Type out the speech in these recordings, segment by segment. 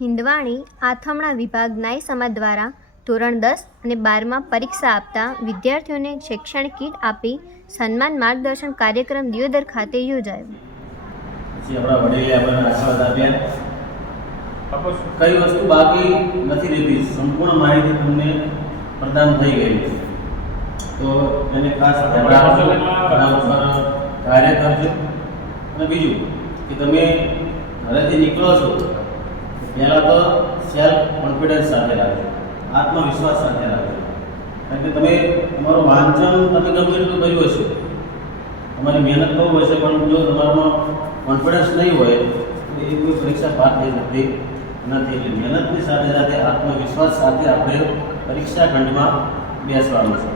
હિન્દવાણી આથમણા વિભાગ નાઈ સમાજ દ્વારા ધોરણ 10 અને 12માં પરીક્ષા આપતા વિદ્યાર્થીઓને શૈક્ષણિક કીટ આપી સન્માન માર્ગદર્શન કાર્યક્રમ દિયોદર ખાતે યોજાયો. પછી આપણા વડીલે આપણને આશીર્વાદ આપ્યા. કઈ વસ્તુ બાકી નથી રહેતી, સંપૂર્ણ માહિતી તમને પ્રદાન થઈ ગઈ. તો એને ખાસ આપણા કાર્ય કરજો. અને બીજું કે તમે ઘરેથી નીકળો છો પહેલાં તો સેલ્ફ કોન્ફિડન્સ સાથે રાખજો, આત્મવિશ્વાસ સાથે રાખજો. કારણ કે તમે તમારું વાંચન તમે ગમે એટલું કર્યું હશે, તમારી મહેનત બહુ હશે, પણ જો તમારામાં કોન્ફિડન્સ નહીં હોય તો એ કોઈ પરીક્ષા પાસ થઈ શકતી નથી. એટલે મહેનતની સાથે સાથે આત્મવિશ્વાસ સાથે આપણે પરીક્ષા ખંડમાં બેસવાનું છે.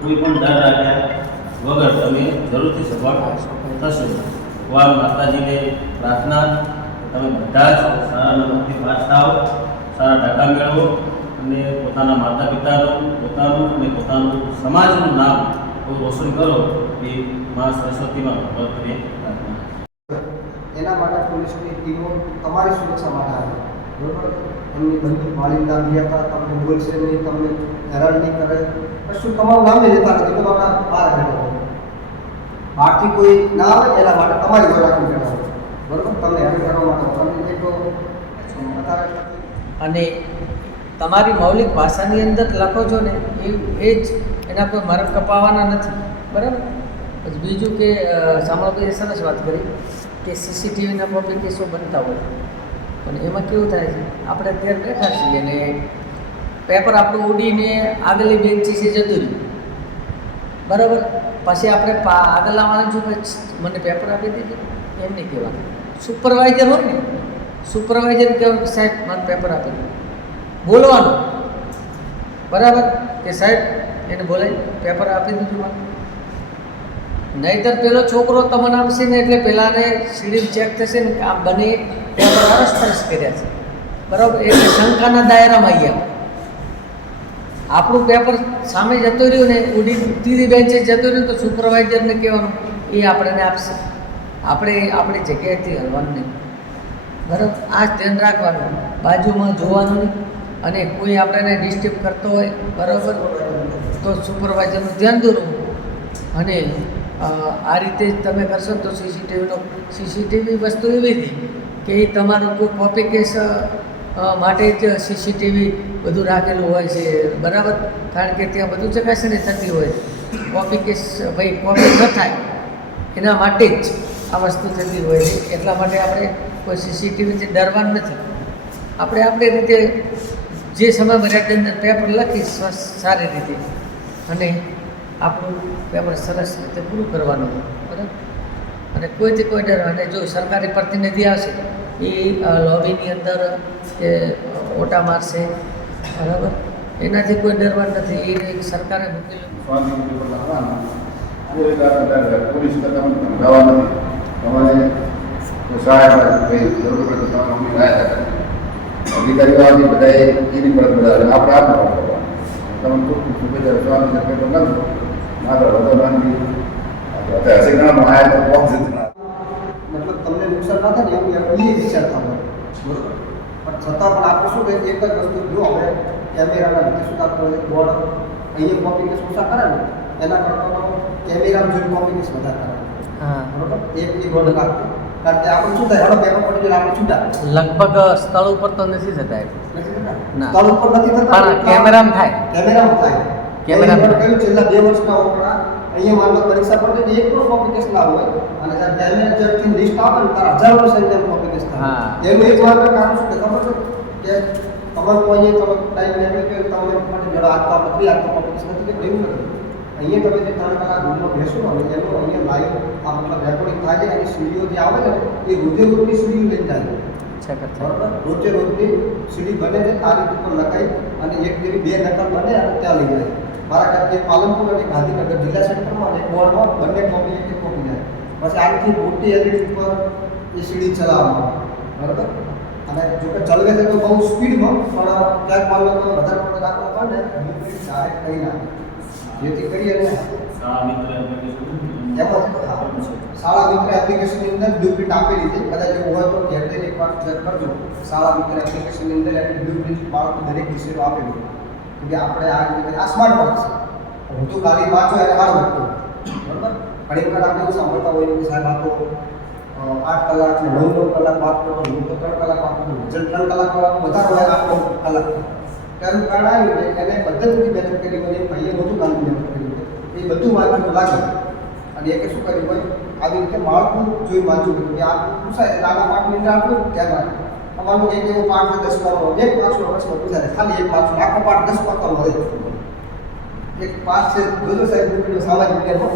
કોઈ પણ ડર રાખ્યા વગર તમે જરૂરથી સફળ થશો. ભગવાન માતાજીને પ્રાર્થના તમે બધા જ સારા નંબરથી પાસ થાઓ, સારા ટકા મેળવો અને પોતાના માતા પિતાનું, પોતાનું અને પોતાનું સમાજનું નામ રોશન કરો એ મા સરસ્વતીમાં ભગવત કરીએ પ્રાર્થના. એના માટે પોલીસની ટીમો તમારી સુરક્ષા માટે આવે, બરાબર? એમની બંદૂક માળીના બી હતા, તમને બોલશે નહીં, તમને હેરાન નહીં કરે, કશું તમારું નામ નહીં લેતા નથી. તમારા બહાર બેઠો બહારથી કોઈ ના આવે એના માટે તમારી જોડે રાખવી બેઠા, બરાબર? તમને હેરાન કરવા માટે તમને અને તમારી મૌલિક ભાષાની અંદર લખો છો ને એ જ એના કોઈ માર્ક કપાવવાના નથી, બરાબર? પછી બીજું કે સાંભળભાઈએ સરસ વાત કરી કે સીસીટીવીના કોપી કેસો બનતા હોય, પણ એમાં કેવું થાય છે, આપણે અત્યારે બેઠા છીએ ને પેપર આપણું ઉડીને આગળની બેન્ચીસે જતું રહ્યું, બરાબર? પછી આપણે આગળ આવવાનું છું કે મને પેપર આપી દીધું એમ નહીં કહેવાનું. સુપરવાઇઝર હોય ને, સુપરવાઇઝર કહેવાનું કે સાહેબ મને પેપર આપી દીધું, બોલવાનું, બરાબર? કે સાહેબ એને બોલાય પેપર આપી દીધું મને. નહીંતર પેલો છોકરો તમને આપશે ને એટલે પહેલાંને સીડી ચેક થશે ને કે આ બને પેપર અરસ કર્યા છે, બરાબર? એટલે શંકાના દાયરામાં આવ્યા. આપણું પેપર સામે જતું રહ્યું ને ઉડી ત્રીજી બેન્ચે જતું રહ્યું તો સુપરવાઇઝરને કહેવાનું એ આપણને આપશે, આપણે આપણી જગ્યાએથી હલવાનું નહીં, બરાબર? આ જ ધ્યાન રાખવાનું, બાજુમાં જોવાનું નહીં. અને કોઈ આપણને ડિસ્ટર્બ કરતો હોય, બરાબર, તો સુપરવાઇઝરનું ધ્યાન દોરવું. અને આ રીતે જ તમે કરશો તો સીસીટીવી વસ્તુ એવી હતી કે એ તમારું કોઈ કોપી કેસ માટે જ સીસીટીવી બધું રાખેલું હોય છે, બરાબર? કારણ કે ત્યાં બધું ચકાસણી થતી હોય. કોપી કેસ ભાઈ કોપી ન થાય એના માટે જ આ વસ્તુ થતી હોય છે. એટલા માટે આપણે કોઈ સીસીટીવીથી ડરવાનું નથી. આપણે આપણી રીતે જે સમય મર્યાદા અંદર પેપર લખી સારી રીતે અને આપણું પેપર સરસ રીતે પૂરું કરવાનું, બરાબર? અને કોઈથી કોઈ ડર, અને જો સરકારી પ્રતિનિધિ આવશે એ લોબીની અંદર કે ઓટા મારશે, બરાબર? એનાથી કોઈ ડરવાનું નથી. એ સરકારે મૂકેલું પોલીસ કરતા મને ધમકાવવા નથી. તમારે સહાય જરૂર પડે તો તમે અમને સહાયતા કરે. અધિકારીઓ આવી બધાએ એની પર બધા આપણે આપવાનું તમે ખૂબ શુભેચ્છા સ્વામી પેપર લખો માત્ર વધુ બાંધી અત્યારે હશે ઘણા આયા તો પહોંચે મતલબ તમને નુકસાન ના થાય ને એવું એ વિચાર થાય, બરાબર? પણ છતાં પણ આપણે શું કહે એક જ વસ્તુ જો હવે કેમેરાના રીતે શું આપણે બોર્ડ અહીંયા કોપી કેસ ઓછા કરે ને એના કરતાં તો કેમેરામાં જોઈને કોપી કેસ વધારે કરે. હા, બરાબર? એક બોર્ડ રાખે કારણ કે આપણે શું થાય, હવે પેપર પડી જાય આપણે છૂટા લગભગ સ્થળ ઉપર તો નથી થતા નથી થતા, ના. સ્થળ ઉપર નથી થતા, પણ કેમેરામાં થાય. કેમેરામાં થાય. કેમેરામાં કહ્યું છેલ્લા 2 વર્ષના ઓપરા અહીંયા માનલો પરીક્ષા પડતી એક પણ કોપી કેસ ના હોય અને જ્યારે કેમેરા જડથી લિસ્ટ આવે ને તારા હજારો સંખ્યામાં કોપી કેસ થાય. એનું એક માત્ર કારણ શું કે ખબર છે કે તમારે કોઈ અહીંયા તમે ટાઈમ લેવો કે તમે માટે જડો હાથ તો બધી હાથ તો કોપી કેસ નથી કે એવું નથી. અહીંયા તમે જે 3 કલાક રૂમમાં બેસો ને એનું અહીંયા લાઈવ આ મતલબ રેકોર્ડિંગ થાય છે. અને સીડીઓ જે આવે ને એ રોજે રોજની સીડીઓ લઈને જાય છે, બરાબર? રોજે રોજની સીડી બને છે, તારીખ ઉપર લખાઈ અને એક જેવી 2 નકલ બને અને ત્યાં લઈ જાય. મારા ખ્યાલથી પાલનપુર અને ગાંધીનગર જિલ્લા સેન્ટરમાં અને બોર્ડમાં બંને કોપી એક કોપી જાય. પછી આથી મોટી એલઈડી ઉપર એ સીડી ચલાવવામાં, બરાબર? અને જોકે ચલવે છે તો બહુ સ્પીડમાં, પણ ક્યાંક માનો તો વધારે પડતો દાખલો પડે ને ડાયરેક્ટ કહી નાખે, જેથી કરી અને શાળા મિત્ર એપ્લિકેશન એમાં હા, શાળા મિત્ર એપ્લિકેશનની અંદર બ્લુપ્રિન્ટ આપેલી છે. કદાચ એવું હોય તો ઘેરથી એકવાર ચેક કરજો. શાળા મિત્ર એપ્લિકેશનની અંદર એની બ્લુપ્રિન્ટ બાળકો દરેક વિષયનું આપેલું છે કે આપણે આ રીતે આ સ્માર્ટ વર્ક છે. હું તો ખાલી વાંચો એટલે હાર્ડ વર્ક કરું. બરાબર? ઘણી વખત આપણે એવું સાંભળતા હોઈએ કે સાહેબ આ તો 8 કલાક ને 9 કલાક વાત કરો, હું તો 3 કલાક વાત કરું. જે 3 કલાક વાળા બધા હોય 8 કલાક. તેનું કારણ આવ્યું કે એને પદ્ધતિથી મહેનત કરી હોય, ભાઈએ બધું કામ મહેનત કર્યું છે. એ બધું વાંચવું લાગે અને એ શું કર્યું હોય આવી રીતે માળખું જોઈ વાંચવું પડ્યું કે આ પૂછાય નાના પાઠની અંદર આપણું ધ્યાન રાખે. અમારો એક એવો પાઠ છે 10 પાનો, એક પાછો પ્રશ્ન પૂછાય ખાલી એક પાછો આખો પાઠ 10 પાનાનો હોય. એક પાઠ છે જોજો સાહેબ ગ્રુપનો સામાજિક વિજ્ઞાનનો,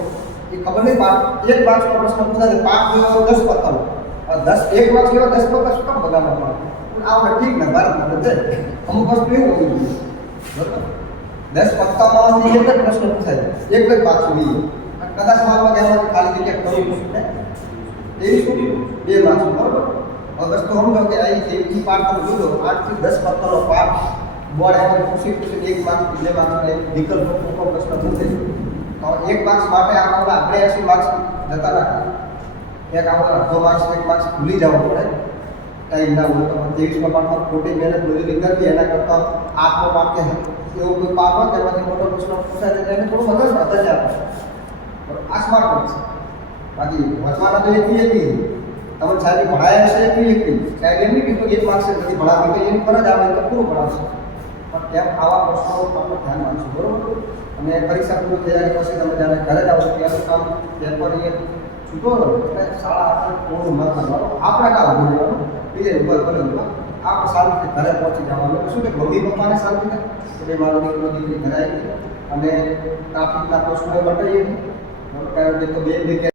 એ ખબર નહીં પાઠ એક પાછો પ્રશ્ન પૂછાય પાઠ જો 10 પાનાનો 10 એક પાછો એવા 10 પાના શું કામ બગાડવા પડે? આપણે ઠીક ને ભારતમાં બધે અમુક વસ્તુ એવું હોવી જોઈએ. બરાબર? 10 પત્તામાંથી એક જ પ્રશ્ન પૂછાય, એક જ પાછું નહીં. કદાચ માર્કમાં એમાંથી ખાલી જગ્યા કરવું પડશે. એવી શું બે માર્ક્સ બરાબર. હવે વસ્તુ સમજો કે આ જે પાઠ તમે જોજો 8 થી 10 પત્તાનો પાઠ બોર્ડ એમાં પૂછી એક માર્ક્સ બે માર્ક્સ એક વિકલ્પ પ્રશ્ન પૂછે તો એક માર્ક્સ માટે આપણા 82 માર્ક્સ જતા રાખે. એક આપણે અડધો માર્ક્સ એક માર્ક્સ ભૂલી જવું પડે. ટાઈમ ના હોય તો 23 પાઠમાં ખોટી મહેનત મજૂરી કરવી એના કરતાં 8 પાઠ કે એવો કોઈ પાઠ હોય તેમાંથી મોટો પ્રશ્ન પૂછાય તો એને થોડું મગજ વધારે આપે. આ સ્માર્ટ વર્ક છે. બાકી વાંચવાના તો એક નહીં તમે સાહેબ ભણાયા છે એક નહીં સાહેબ એમ નહીં કીધું એક માર્ક્સ નથી ભણાવી તો એની પર જ આવે તો પૂરું ભણાવશે. પણ કેમ આવા પ્રશ્નો આપણે ધ્યાન રાખશું બરોબર. અને પરીક્ષા પૂરી તૈયારી પછી તમે જ્યારે ઘરે જાઓ ત્યાંનું કામ પેપર એ છૂટો રહો એટલે શાળા આપણે થોડું ન કરવાનું, આપણે કામ ભૂલવાનું બીજે ઉપર કરવાનું, આપણે શાંતિથી ઘરે પહોંચી જવાનું. શું કે મમ્મી પપ્પાને શાંતિ થાય કે ભાઈ મારો દીકરો દીકરી ઘરે આવી અને ટ્રાફિકના પ્રશ્નો એ બતાવીએ કારણ કે તો બે